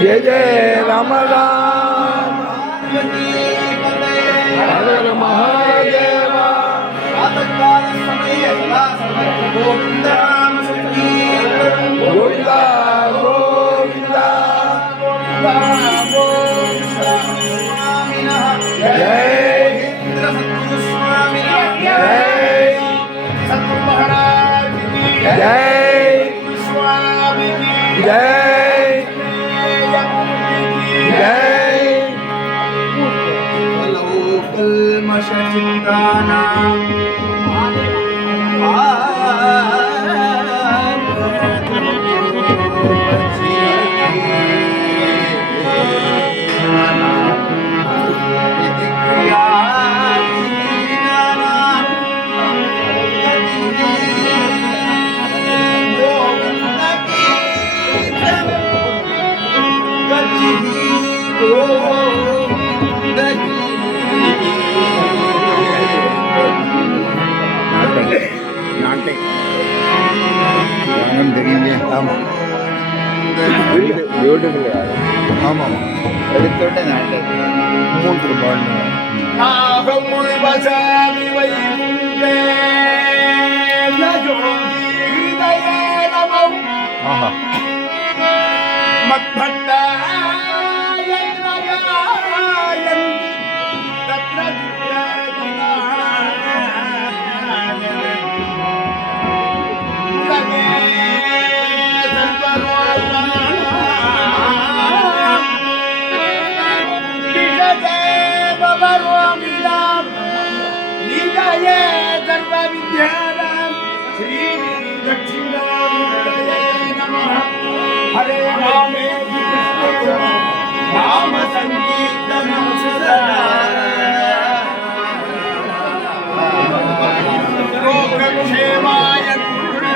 जय जय राम राम हर हर महादेवा गोविंदा गोविंदा गोविंदा जय सद्गुरु स्वामी जय सद्गुरु महाराज जय स्वामी जय जय कल्मषचिन्तानां தெரியுங்க. ஆமாம், பியூட்டிஃபுல். ஆமாம், எடுத்தோடனே நாட்டை 3 பாடணும். ஆஹா श्री दक्षिणामूर्तये नमः। हरे रामे कृष्ण नाम संकीर्तनं सदा लोकक्षेमाय सद्गुरु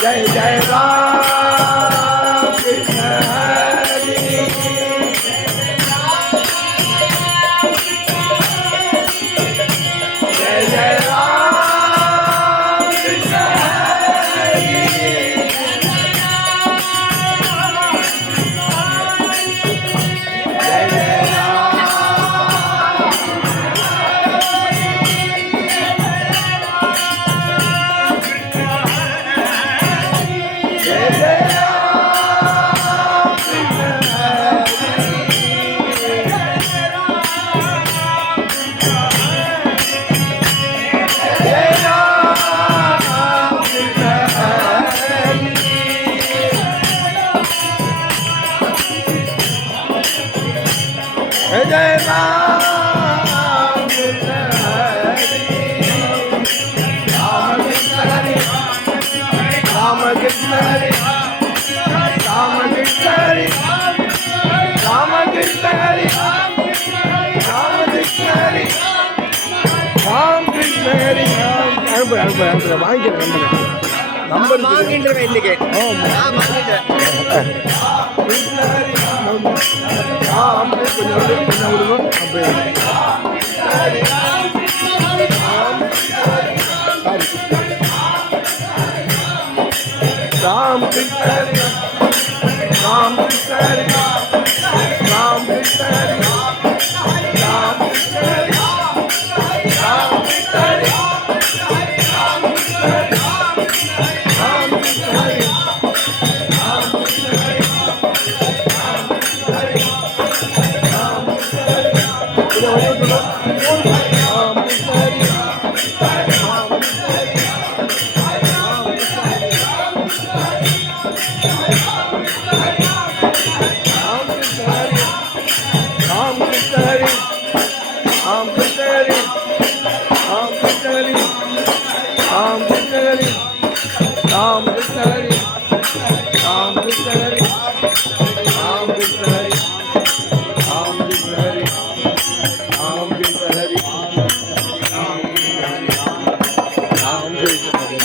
जय जय राम कृष्ण हरि जय जय राम कृष्ण हरि जय जय जय राम कृष्ण हरि राम कृष्ण हरि राम कृष्ण हरि राम कृष्ण हरि राम कृष्ण हरि राम कृष्ण हरि राम कृष्ण हरि வாங்கிக்கிறேன் நம்பர் வாங்கின்ற இல்லையே कृष्ण हरि राम कृष्ण हरि राम कृष्ण हरि राम कृष्ण हरि राम कृष्ण हरि राम कृष्ण हरि राम कृष्ण हरि राम कृष्ण हरि राम कृष्ण हरि राम कृष्ण हरि राम कृष्ण हरी राम कृष्ण हरी राम कृष्ण हरी राम कृष्ण हरी राम कृष्ण हरी राम कृष्ण हरी राम कृष्ण हरी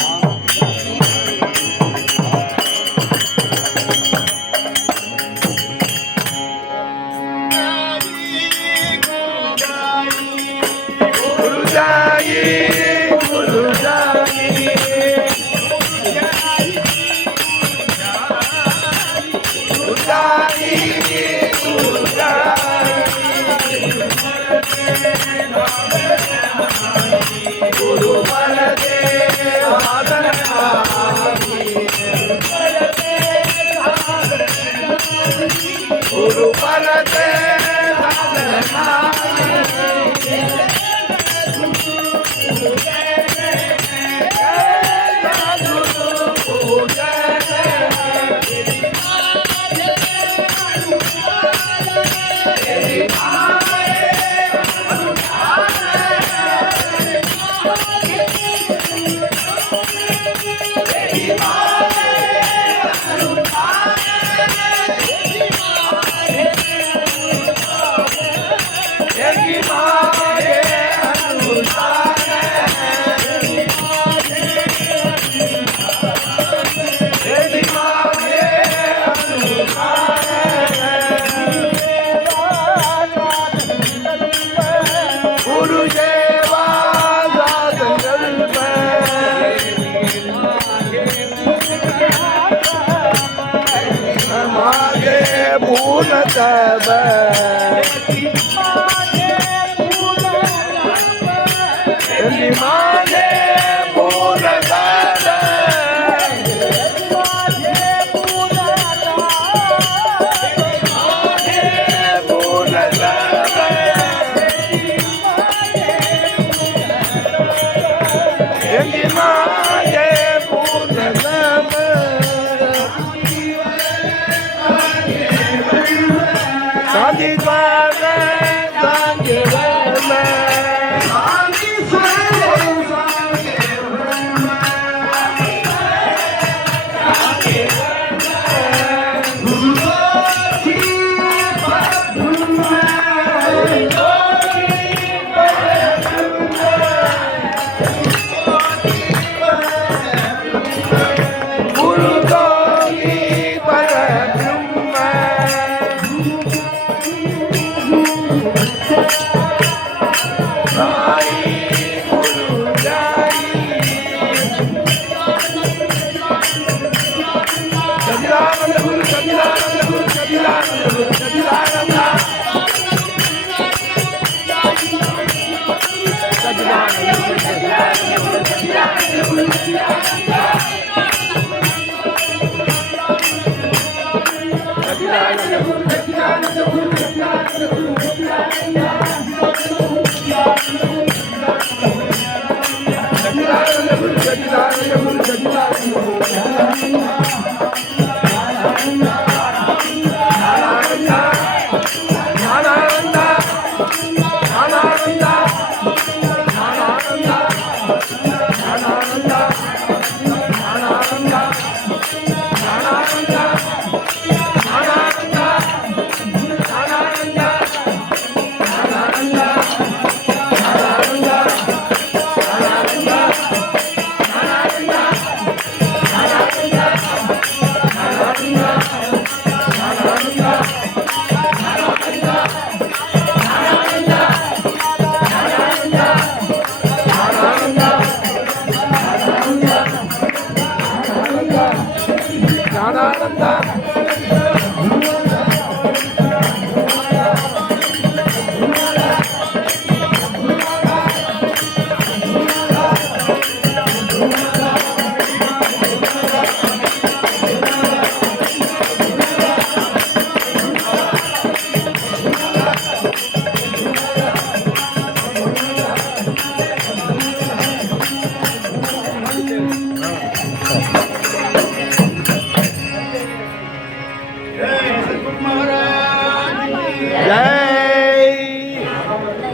गुरु जाई गुरु जाई गुरु जाई गुरु जाई गुरु बल दे साधन गुरु बल दे तब माने पूर्ण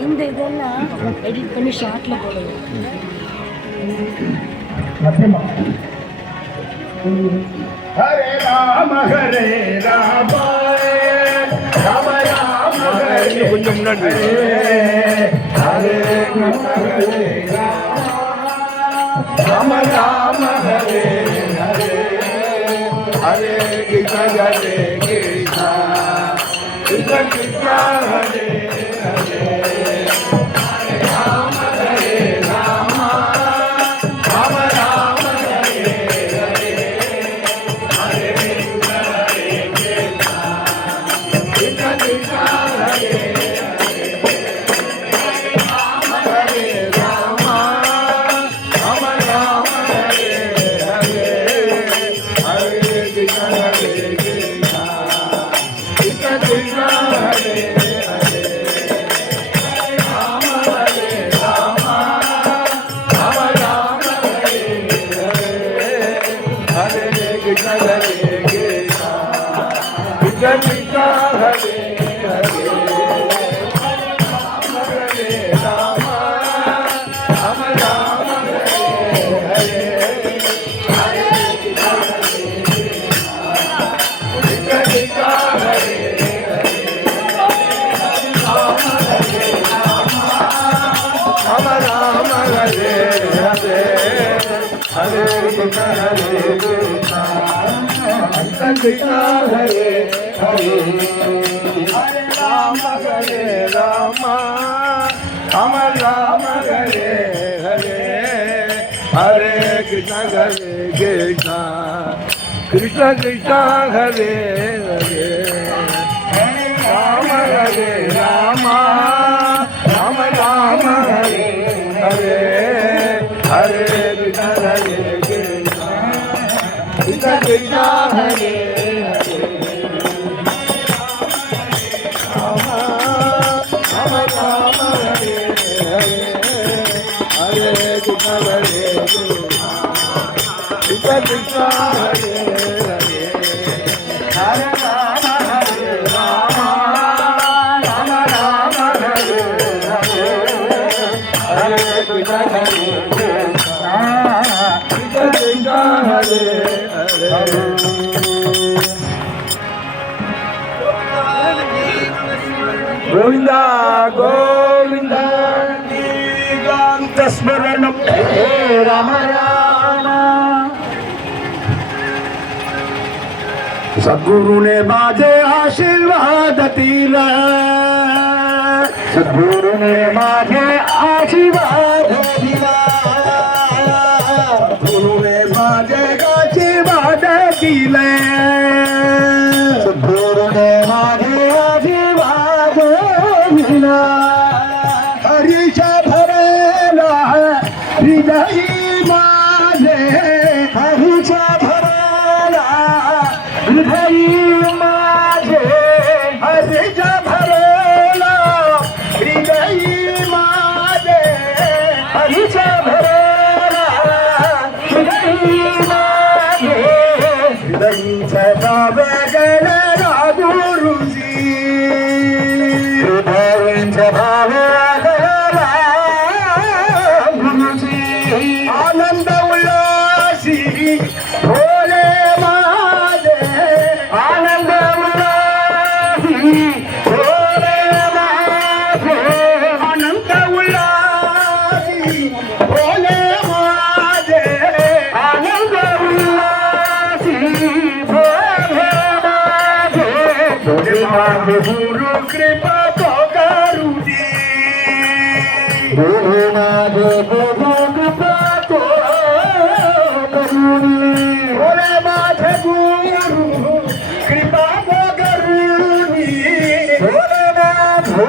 இந்த இதெல்லாம் எடிட் பண்ணி ஷார்ட்ல போடுவோம். हरे राम राम राम राम हरे கொஞ்சம் முன்னாடி हरे राम राम हरे हरे हरे कृष्ण कृष्ण कृष्ण कृष्ण हरे हरे राम राम राम हरे हरे हरे कृष्ण कृष्ण हरे राम राम हरे हरे हरे कृष्ण कृष्ण कृष्ण हरे हरे राम राम राम हरे हरे हरे कृष्ण कृष्ण कृष्ण हरे हरे राम राम हरे हरे हरे कृष्ण कृष्ण हरे राम राम हरे हरे हरे कृष्ण कृष्ण हरे हरे राम राम हरे हरे हरे कृष्ण कृष्ण कृष्ण कृष्ण हरे हरे राम राम हरे हरे हरे कृष्ण कृष्ण कृष्ण हरे हरे राम हरे हरे हरे कृष्ण कृष्ण कृष्ण हरे हरे हरे राम राम हरे हरे हरे कृष्ण कृष्ण हरे हरे गोविंदा गोविंदा दिगांत स्मरणम हे राम राम सद्गुरु ने माझे आशीर्वाद दिला सद्गुरु ने माझे आशीर्वाद दिला गुरु ने माझे आशीर्वाद दिले सद्गुरु ने माझे आशीर्वाद दिला हरीचा भरेला हृदय माझे हरीचा भरेला हृदय माझे हरीचा भरेला हृदय माझे हरीचा भरेला हृदय माझे हृदयीचा भावे गेलेला गुरुजी हृदयीचा भावे गेलेला गुरुजी आनंद उल्लासी भोले माझे आनंद उल्लासी भोले माझे आनंद उल्लासी भोले माझे आनंद उल्लासी भोले माझे भोले माझे गुरु कृपा तो करुणी भोले माझे गुरु कृपा तो करुणी भोले माझे गुरु कृपा तो करुणी भोले माझे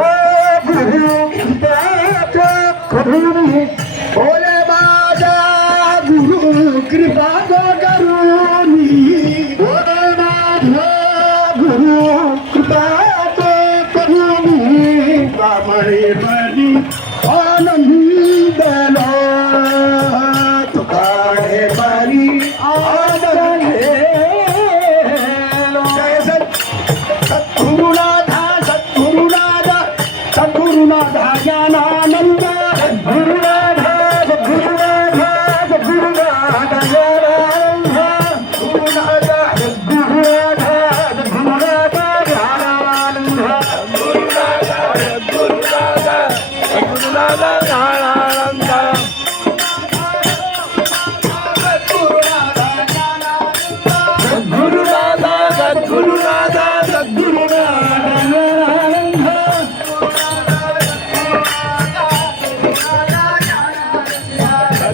गुरु कृपा तो करुणी भोले माझा गुरु कृपा तो करुणी भोले माझा गुरु कृपा तो करुणी बामणे बनी आनंदला तुकाने बनी आनंदेलो जय सद्गुरुनाथा सद्गुरुनाथा सद्गुरुनाथा ज्ञानानंद सद्गुरुनाथा सद्गुरुनाथा सद्गुरुनाथा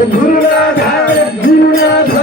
गुरुनाथ गुरुनाथ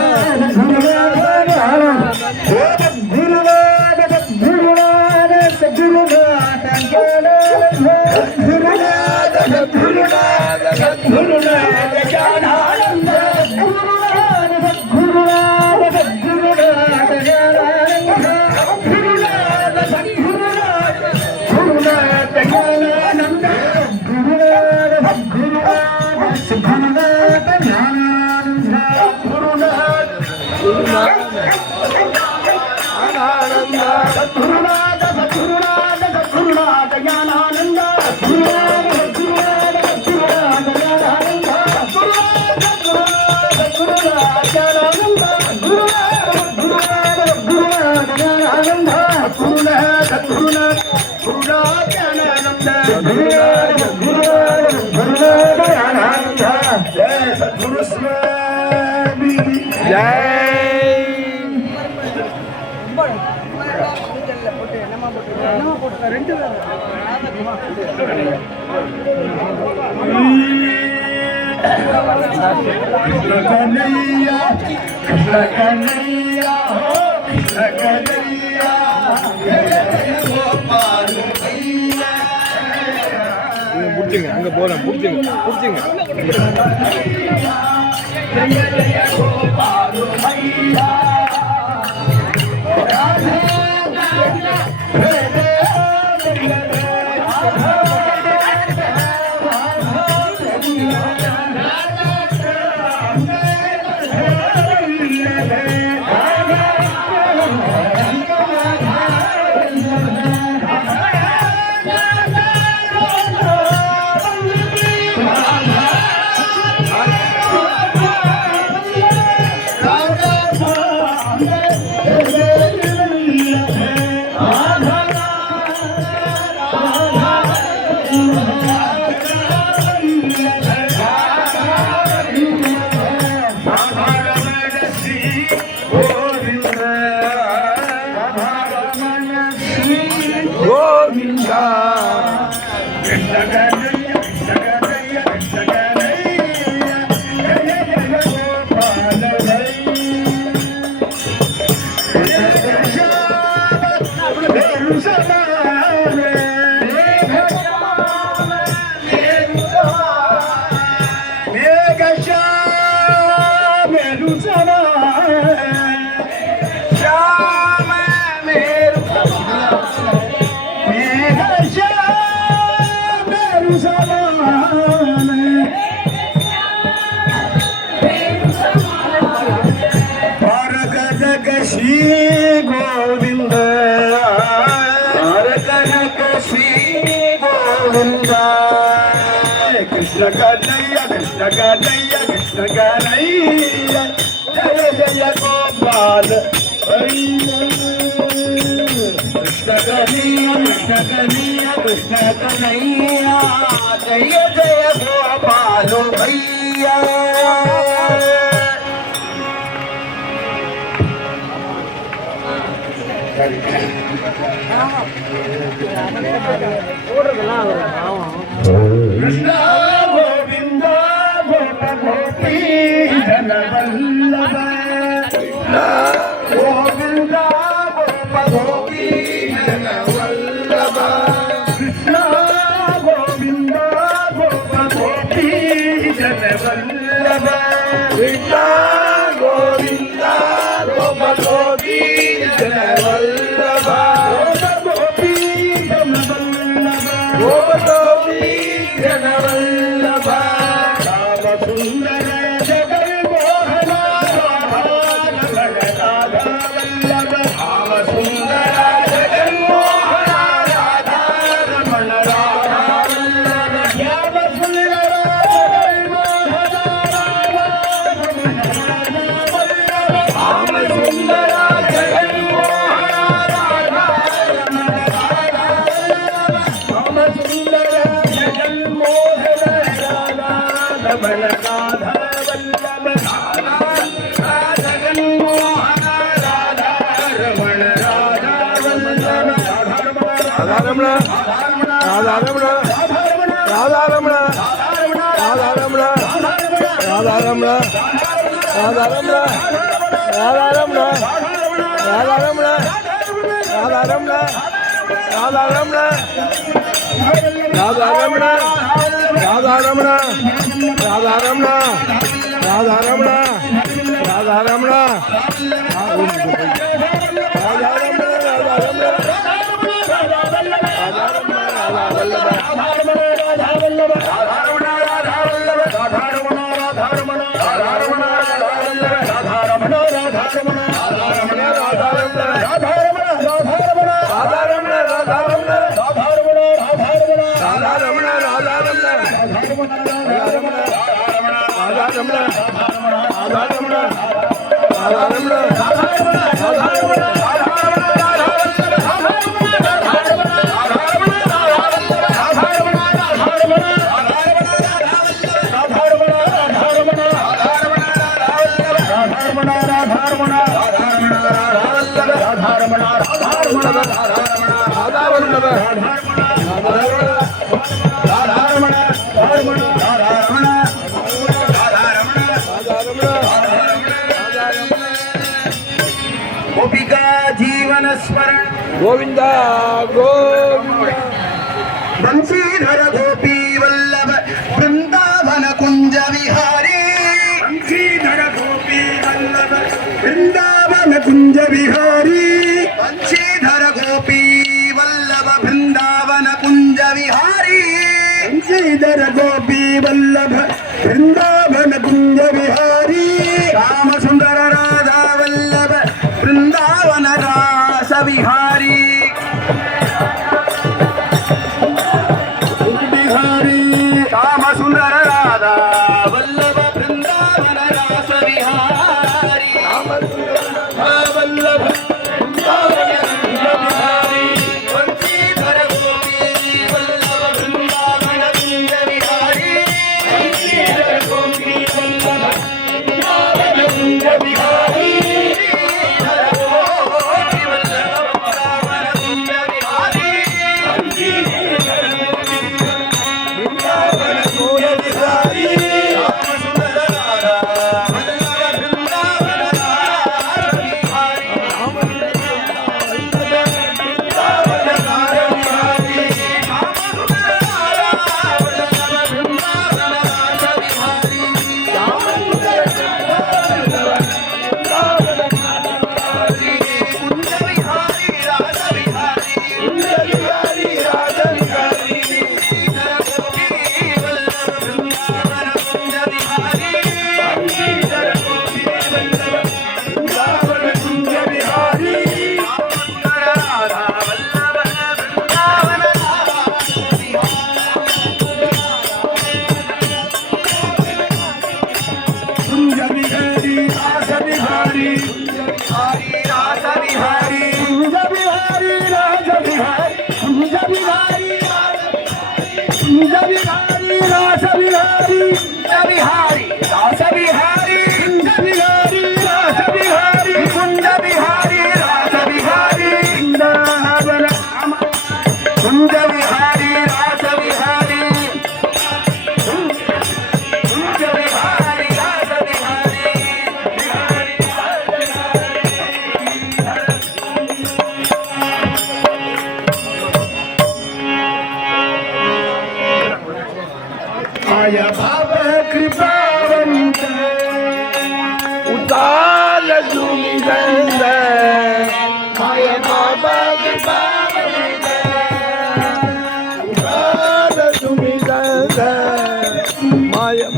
பிடிச்சிங்க அங்க போறேன் பிடிச்சிங்க गोविंद कृष्ण कन्हैया कृष्ण कन्हैया कृष्ण कन्हैया जय जय गोपाल कृष्ण कन्हैया कृष्ण कन्हैया जय जय गोपाल भैया कृष्ण गोविंद गोप गोपी जन वल्लभ गोविंद गोप गोपी जन वल्लभ कृष्ण गोविंद गोप गोपी जन वल्लभ कृष्ण गोविंद गोप गोपी जन वल्लभ गोपी जन वल्लभ गोपी जन वल्लभ राम सुंदर जगन मोहन राधा वल्लभ राम सुंदर जगन मोहन राधा रमण राधा वल्लभ श्याम सुंदर जगन मोहन राधा रमण राधा वल्लभ राम सुंदर जगन मोहन राधा रमण राधा वल्लभ राम सुंदर जगन मोहन राधा रमण राधा रमण राधा रमण राधा रमण राधा रमण राधा रमण राधा रमण राधा रमण राधा रमण राधा रमण राधा रमण राधा रमण गोपिका जीवन स्मरण गोविंदा गोविंदा बंशीधर गोपी वल्लभ वृंदावन कुंज विहारी बंशीधर गोपी वल्लभ वृंदावन कुंज विहारी बंशीधर गोपी वल्लभ वृंदावन कुंज विहारी बंशीधर गोपी वल्लभ वृंदावन कुंज विहारी श्याम सुंदर राधा वल्लभ वृंदावन रास विहारी श्याम सुंदर राधा वल्लभ वृंदावन रास विहारी वल्लभ बंशीधर गोपी वल्लभ वृंदावन कुंज विहारी बंशीधर गोपी वल्लभ वृंदावन कुंज विहारी उतार झूमी गंध माया बाबा उतार झूमी गंध माया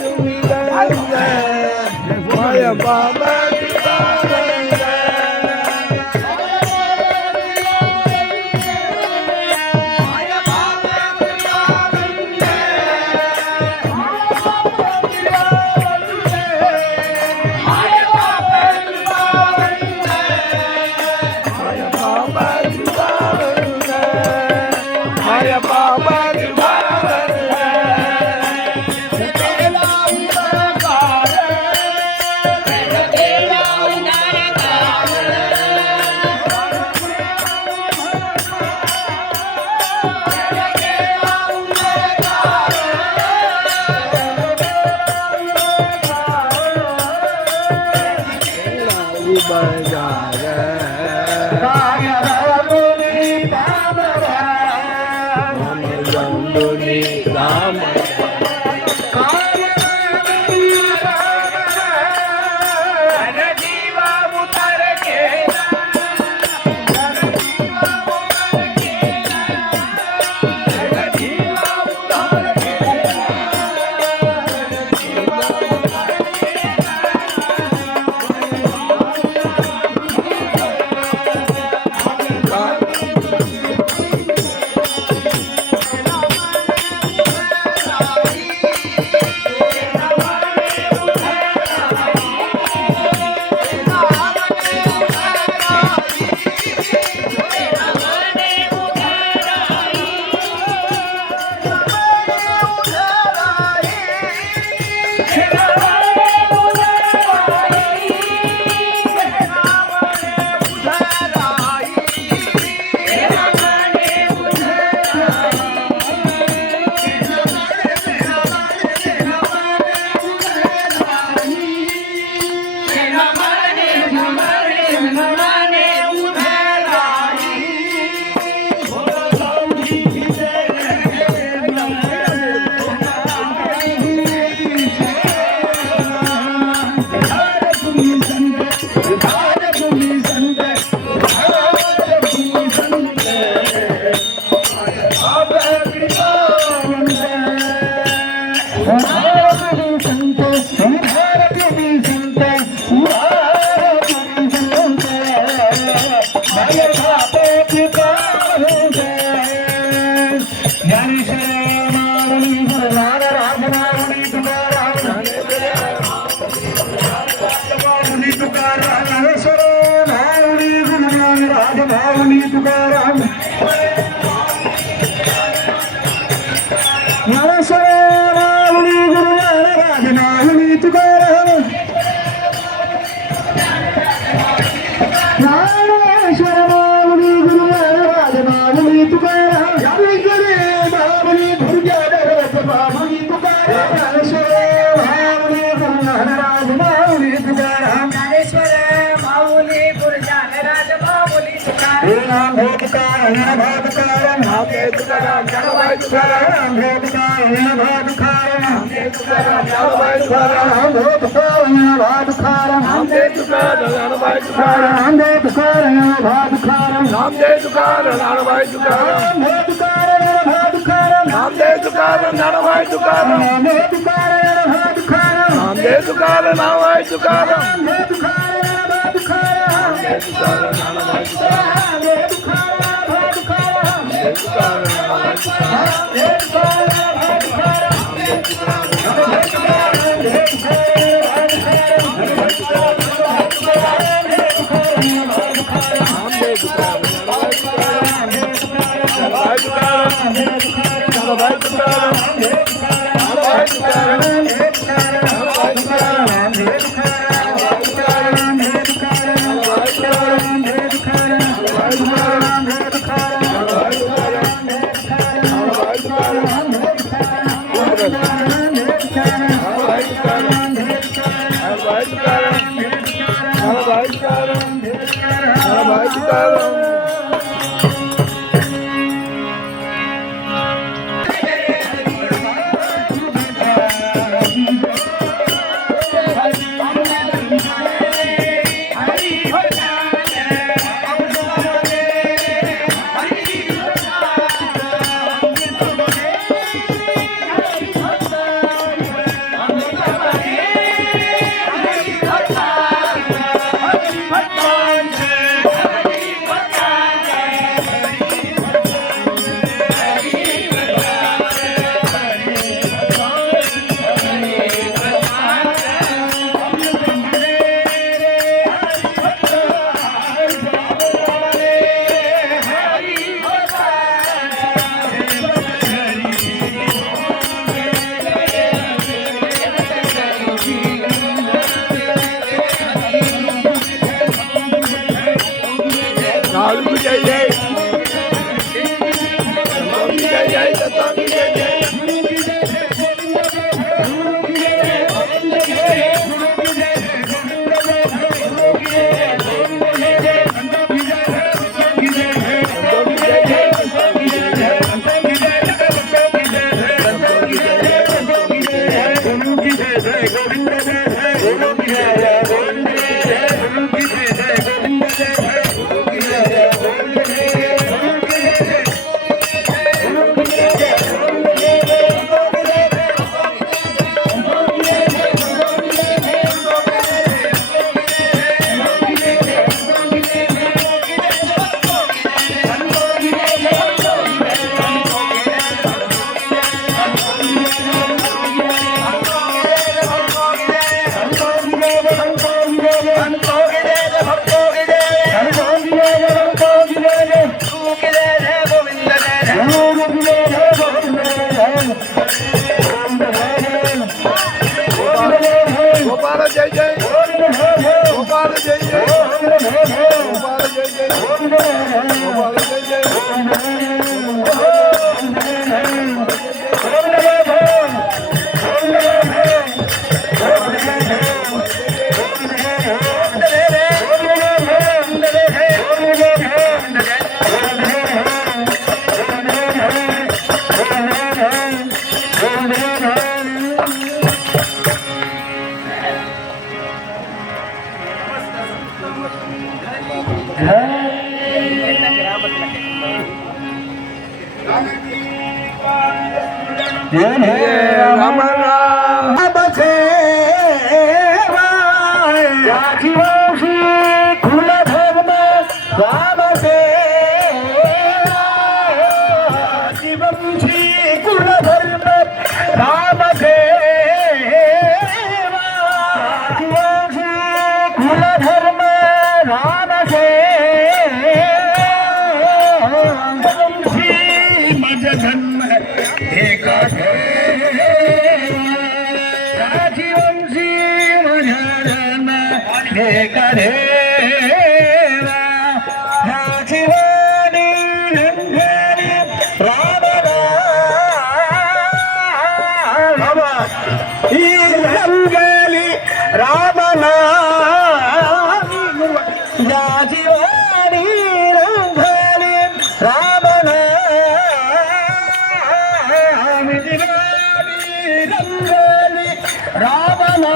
झूमी गंध माया बाबा तुकाराम ज्ञानेश्वर माऊली गुरु ज्ञानराज माऊली तुकाराम ज्ञानेश्वर माऊली गुरु ज्ञानराज माऊली तुकाराम ज्ञानेश्वर माऊली गुरु ज्ञानराज माऊली तुकाराम ज्ञानेश्वर माऊली गुरु ज्ञानराज माऊली तुकाराम ज्ञानेश्वर माऊली गुरु ज्ञानराज माऊली तुकाराम नाम है तुकाराम नाम है तुकाराम नाम है तुकाराम ज्ञानबाई तुकाराम नाम है तुकाराम नाम है तुकाराम नाम है तुकाराम ज्ञानबाई तुकाराम नाम है तुकाराम नाम है तुकाराम नाम है तुकाराम ज्ञानबाई तुकाराम नाम है तुकाराम नाम है तुकाराम नाम है तुकाराम ज्ञानबाई तुकाराम नाम है तुकाराम नाम है तुकाराम नाम है तुकाराम ज्ञानबाई तुकाराम नाम है तुकाराम नाम है तुकाराम नाम है तुकाराम नाम है तुकाराम नाम है तुकाराम नाम है तुकाराम नाम है तुकाराम ज्ञानबाई गोपाल जय जय गोपाल जय जय गोपाल जय जय गोपाल जय जय राम राम देवा ह्या जीवानी रंगली रंगली रामना या जीवानी रंगली रामना जीवानी रंगली रामना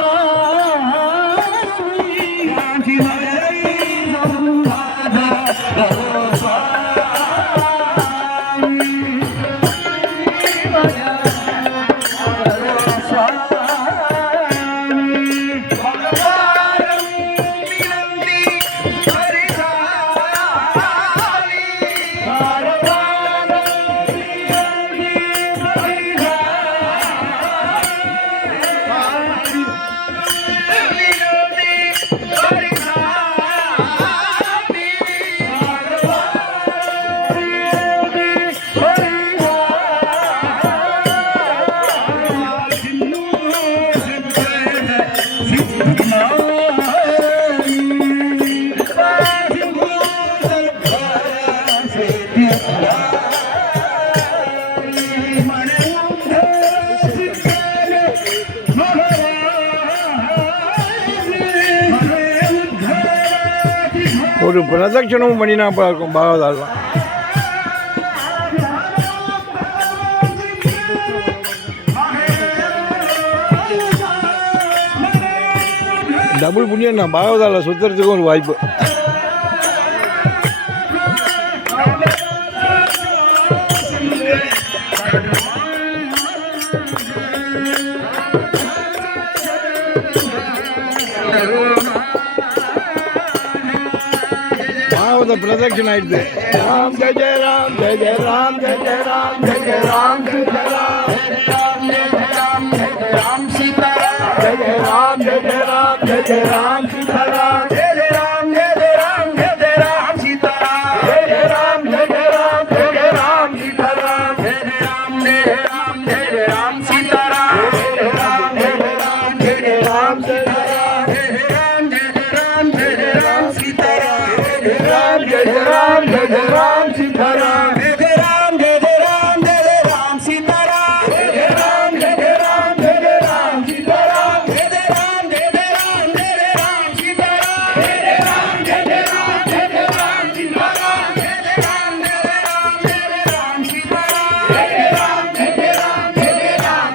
ஒரு பிரதட்சணமும் பண்ணினா இருக்கும் பாகவதால் டபுள் புண்ணியம் நான் பாகவதால சுத்துறதுக்கும் ஒரு வாய்ப்பு. பாகவத பிரதட்சணம் ஆயிடுது. ராம் ஜெய ஜெய ராம் ஜெய ஜெய ராம் ஜெய ஜெய ராம் ஜெய ஜெய ராம் ஜெய ஜெய ராம் राम सीताराम जय जय राम जय जय राम जय जय राम सीताराम जय जय राम जय जय राम जय जय राम सीताराम जय जय राम जय जय राम जय जय राम सीताराम जय जय राम जय जय राम जय जय राम सीताराम जय जय राम जय जय राम जय जय राम सीताराम जय जय राम जय जय राम जय जय राम सीताराम जय जय राम जय जय राम जय जय राम सीताराम जय जय राम जय जय राम जय जय राम सीताराम जय जय राम जय जय राम जय जय राम सीताराम जय जय राम जय जय राम जय जय राम सीताराम जय जय राम जय जय राम जय जय राम सीताराम जय जय राम जय जय राम जय जय राम सीताराम जय जय राम जय जय राम जय जय राम सीताराम जय जय राम जय जय राम जय जय राम सीताराम जय जय राम जय जय राम जय जय राम सीताराम जय जय राम जय जय राम जय जय राम सीताराम जय जय राम जय जय राम जय जय राम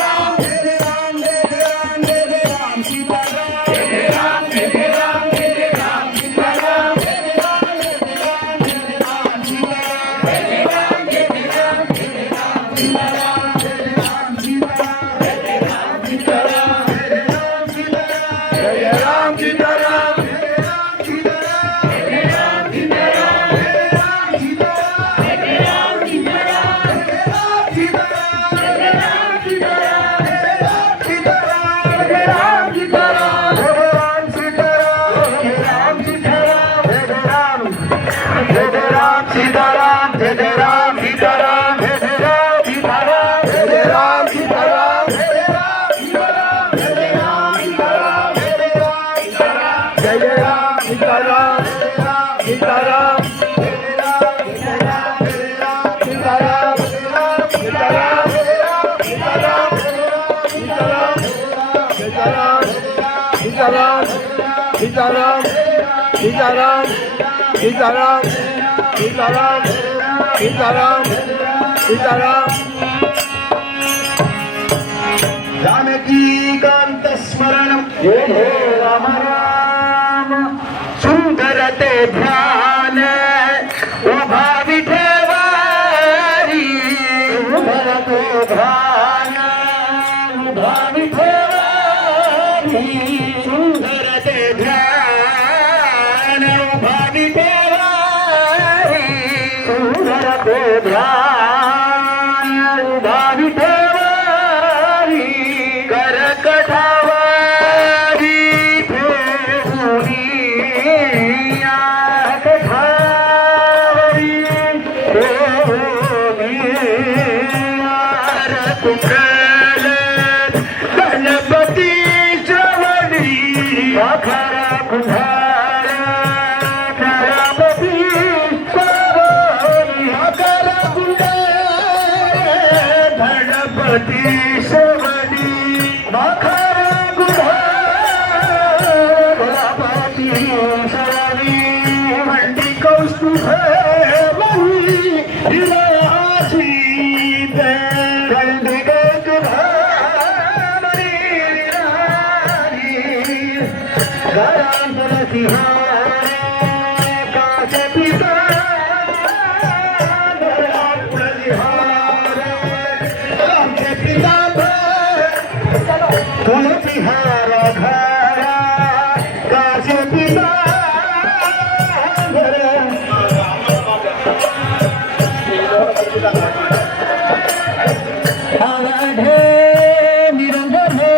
सीताराम जय जय राम सीताराम जय जय राम सीताराम जय जय राम सीताराम जय जय राम सीताराम जय जय राम सीताराम जय जय राम सीताराम जय जय राम सीताराम जय जय राम सीताराम जय जय राम सीताराम जय जय राम सीताराम जय जय राम सीताराम जय जय राम सीताराम जय जय राम सीताराम जय जय राम सीताराम जय जय राम जय जय राम सीताराम जय जय राम सीताराम जय जय राम सीताराम जय जय राम सीताराम जय जय राम सीताराम जय जय राम सीताराम जय जय राम सीताराम जय जय राम सीताराम सीताराम सीताराम सीताराम सीताराम सीताराम सीताराम सीताराम सीताराम सीताराम सीताराम सीताराम सीताराम सीताराम जानकी कांत स्मरण हे हे राम राम सुंदर ते ध्यान उभा विठेवारी सुंदर ते ध्यान उभा विठेवारी सुंदर ते ध्यान उभा विठेवारी सुंदर ते ध्यान उभा विठेवारी करकटावारी ठेवूनी या कठावरी ठेवूनी यार कुंडल गणपती श्रवणी अखरा कुंडल शेवटी माखरा गुलाबाची सवारी मंडी कौस्तुभ विलासी मंडी कौस्तुभ कासे पिता तुलसी हारा घरा कासे पिता आराधे निरंजन हे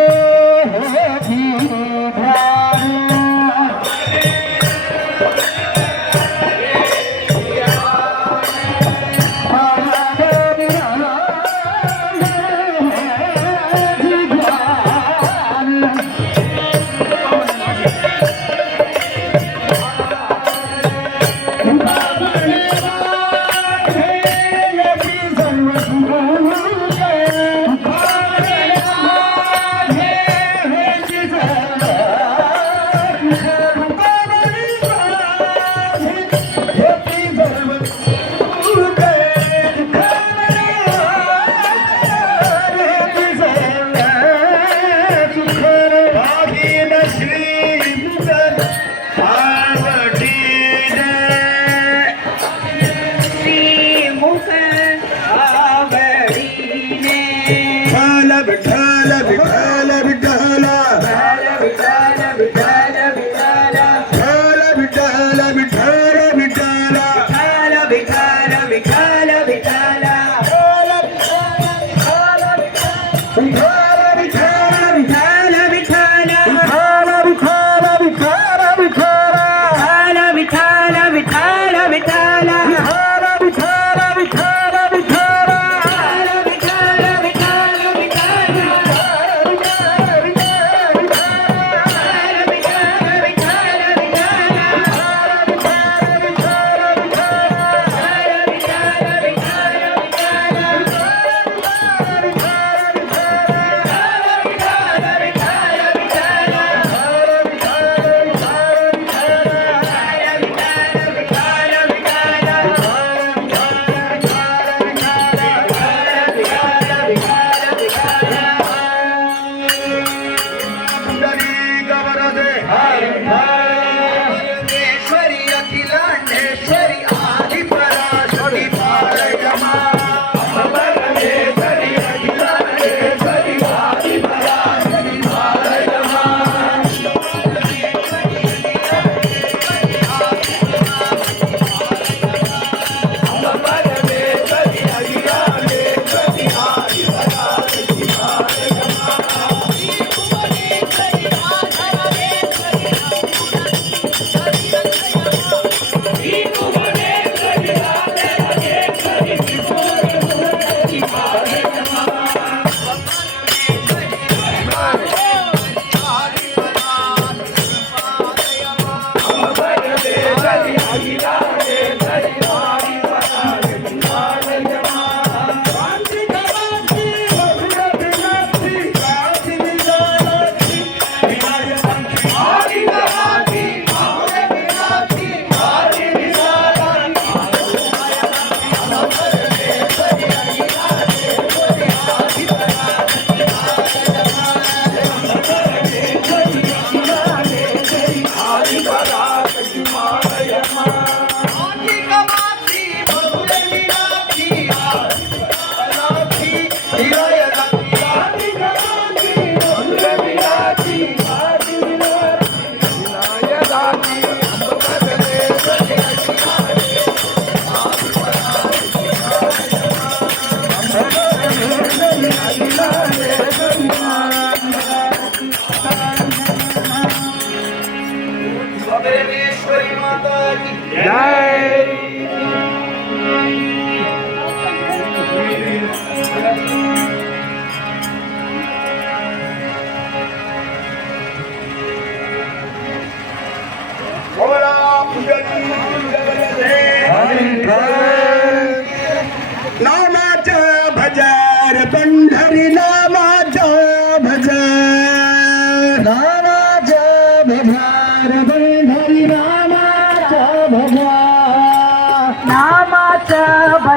विठाला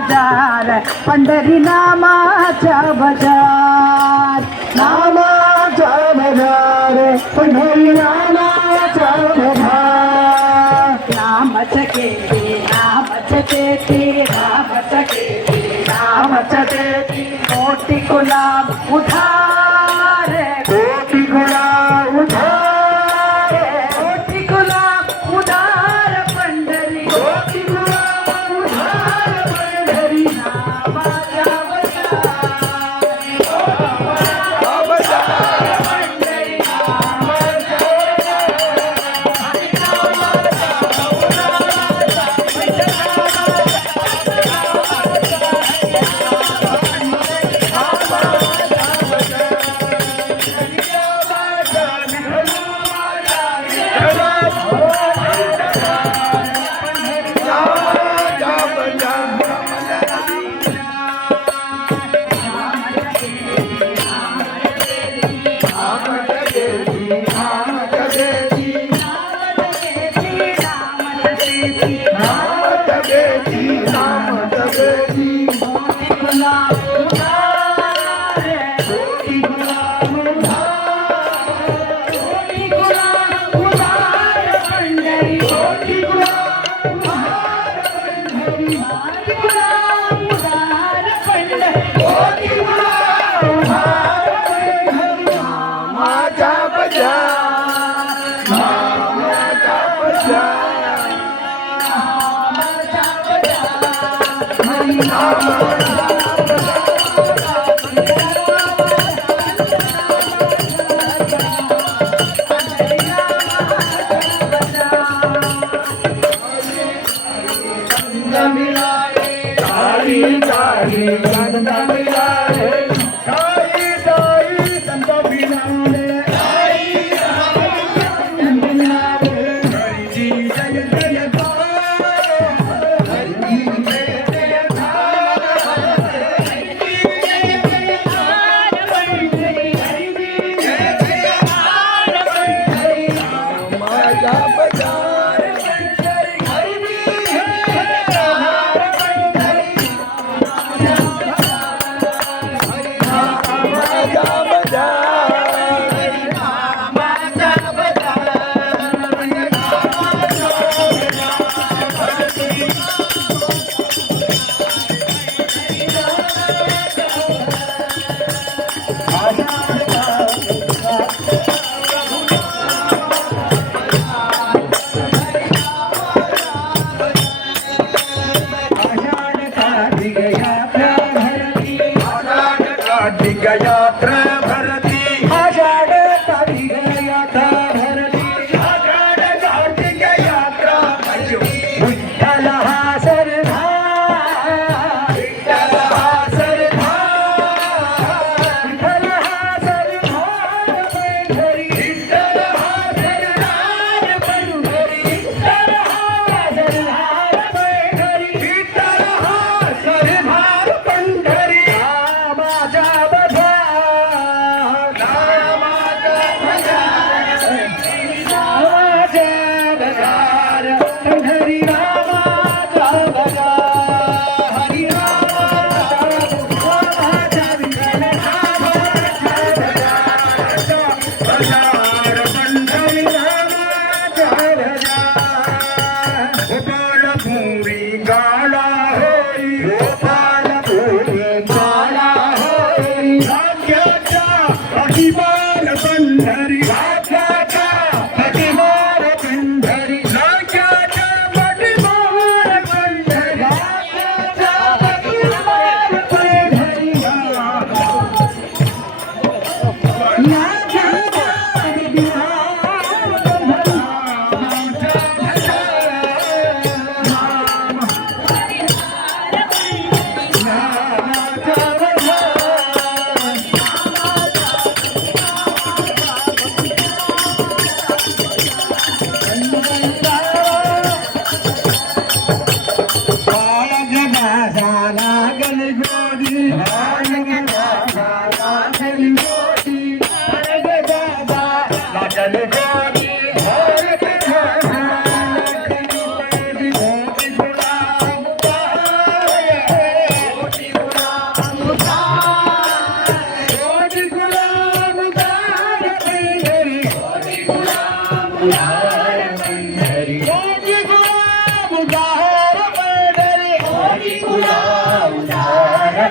बाजार पंढरी नामाचा बाजार नामाचा बाजार पंढरी नामाचा बाजार नामच केली नामच केली नामच केली नामच केली कोटी गुलाब उधार कोटी गुलाब उधार कोटी गुलाब उधार पंढरी कोटी गुलाब उधार पंढरी नामाचा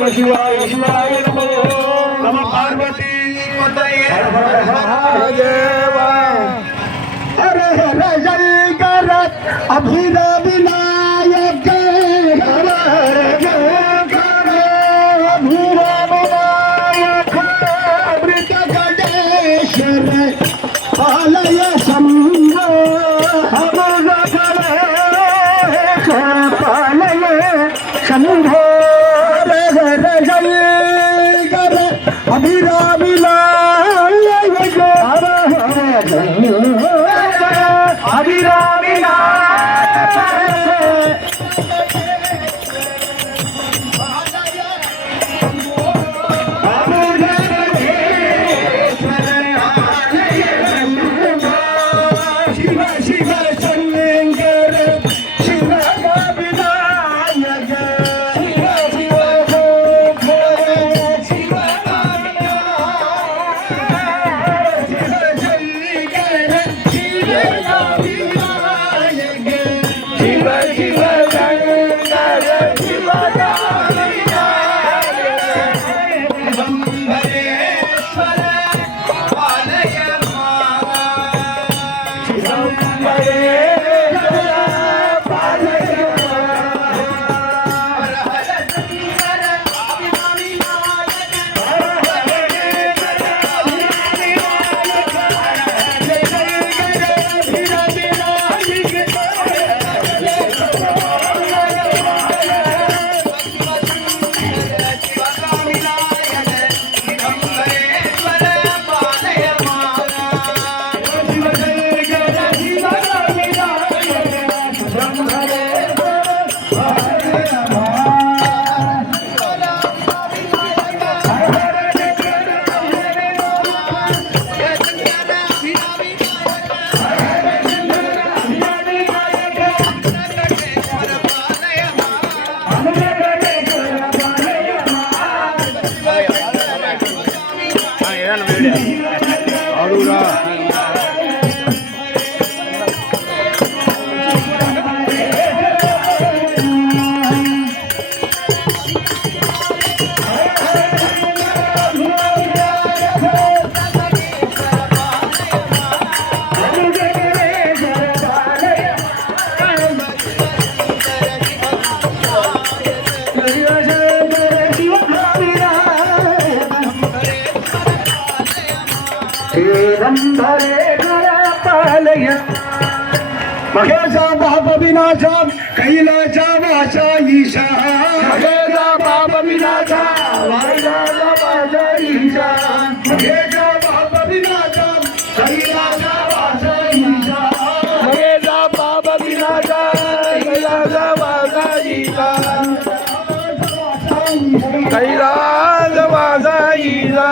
नमः शिवाय शिवाय नमो नमः पार्वती पतये हर हर महादेव हर हर शंकर अभिनविनायक हर हर शंकर अभिनविनायक अमृत गणेश्वर पालय शंभो अमृत गणेश्वर पालय शंभो हर हर शंकर अभिनविनायक हर हर महेशा बाप विनाशा कैलासा वासा ईशा महेशा बाप विनाशा कैलासा वासा ईशा महेशा बाप विनाशा कैलासा वासा ईशा महेशा बाप विनाशा कैलासा वासा ईशा कैलास वासा ईशा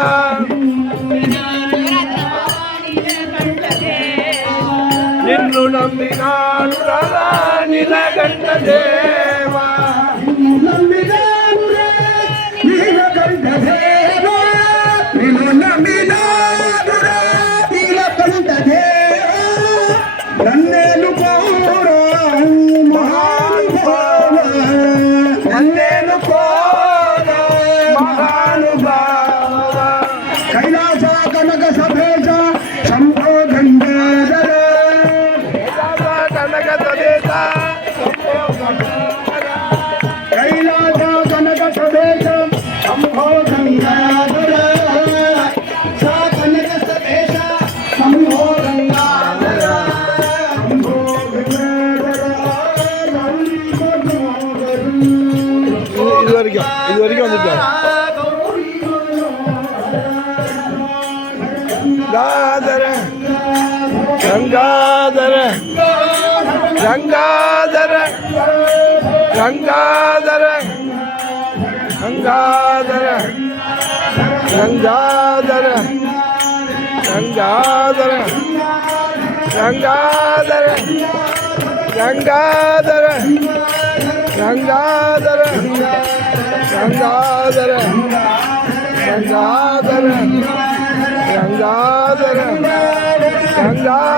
నిన్ను నమ్మినాను రాధా నీలకంఠ దేవా నిన్ను నమ్మినాను నీలకంఠ దేవా నిన్ను నమ్మినాను నీలకంఠ దేవా నన్నేలు కోరా మహానుభావ నన్నేలు కోరా మహానుభావ కైలాస కనక సభేశ శంభో గంగాధర कैलास कनक सदेश शंभो गंगाधर सा कनक सदेश शंभो गंगाधर शंभो गंगाधर ഇതുവരെയ്ക്കും വന്നിട്ടോ ഗാധര ഗംഗാധര ഗംഗാധര ഗംഗാധര ഗംഗാധര ഗംഗാധര ഗംഗാധര ഗംഗാധര ഗംഗാധര ഗംഗാധര ഗംഗാധര ഗംഗാധര ഗംഗാധര ഗംഗാധര गंगाधर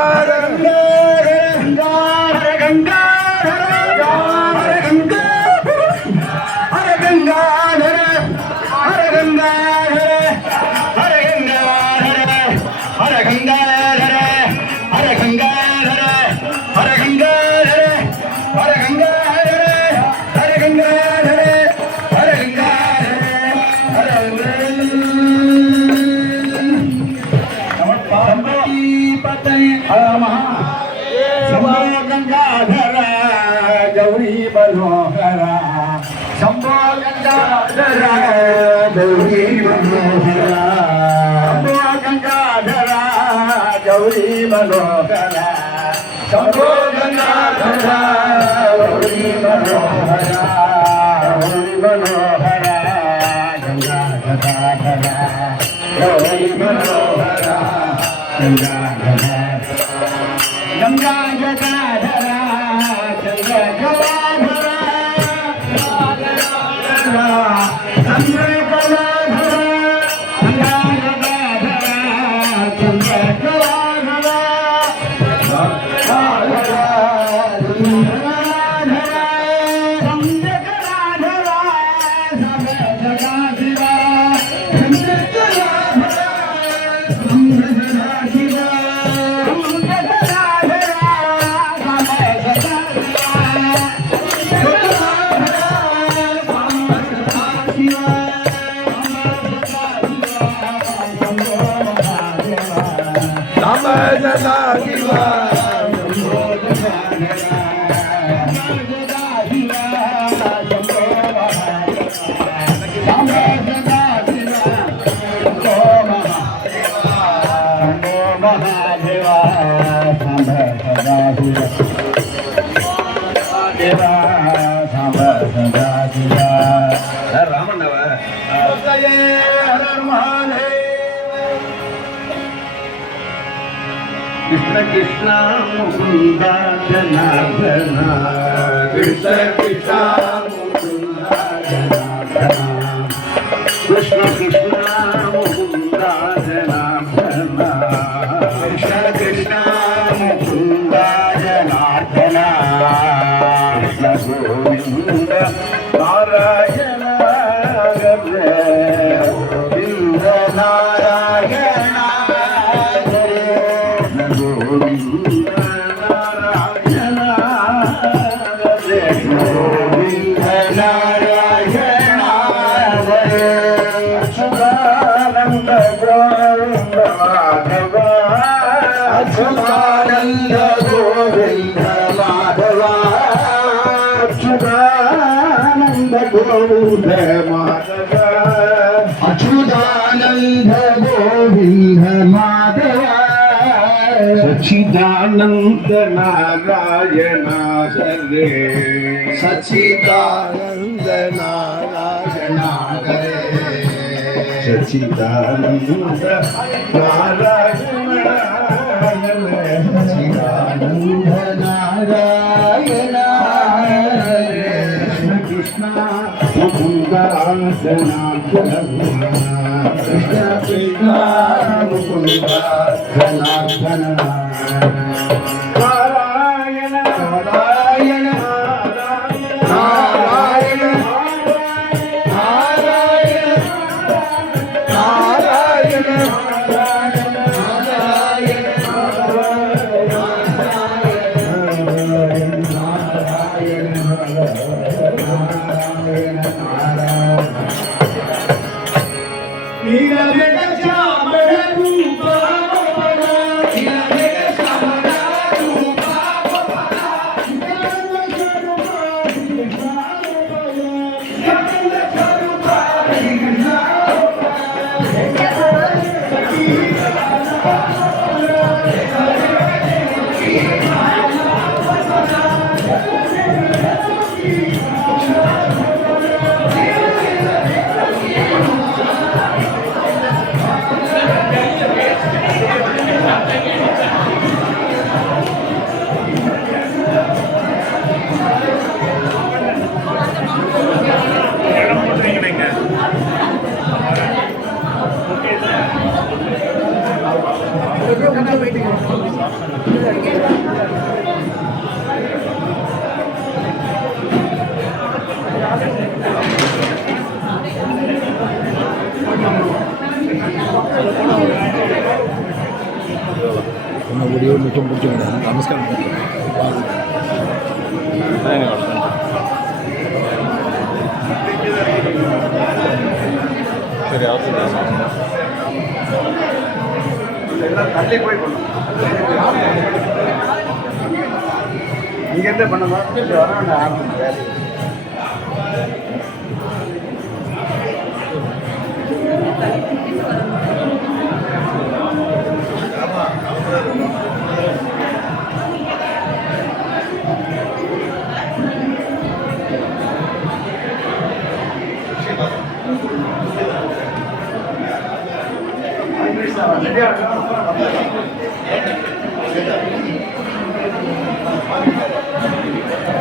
गंगाधरा गौरी मनोहरा शंभो गंगाधरा गौरी मनोहरा शंभो गंगाधरा गौरी मनोहरा शंभो गंगाधरा गौरी मनोहरा गौरी मनोहरा गंगाधरा गौरी मनोहरा गंगाधरा गंगा जटाधरा चंद्र कलाधरा चंद्र कलाधरा गंगा जटाधरा चंद्र कलाधरा कृष्ण कृष्ण मुकुंद जनार्दन कृष्ण कृष्ण मुकुंद जनार्दन कृष्ण कृष्ण मुकुंद जनार्दन कृष्ण कृष्ण मुकुंद जनार्दन कृष्ण गोविंद नारायण गोविंद नारायण अच्युतानंद गोविंद माधव अच्युतानंद गोविंद माधव अच्युतानंद गोविंद माधव सच्चिदानंद नारायण हरे सच्चिदानंद नारायण हरे सच्चिदानंद नारायण सच्चिदानंद नारायण कृष्ण कृष्ण मुकुंद जनार्दन कृष्ण कृष्ण मुकुंद जनार्दन नारायण नारायण नारायण नारायण வீடியோ மிகவும் பிடிச்சிருந்தது. நமஸ்காரம். சரி அவசியம் இங்கேருந்து பண்ண மாதிரி வராங்க ஆரம்பிச்சு வேலையை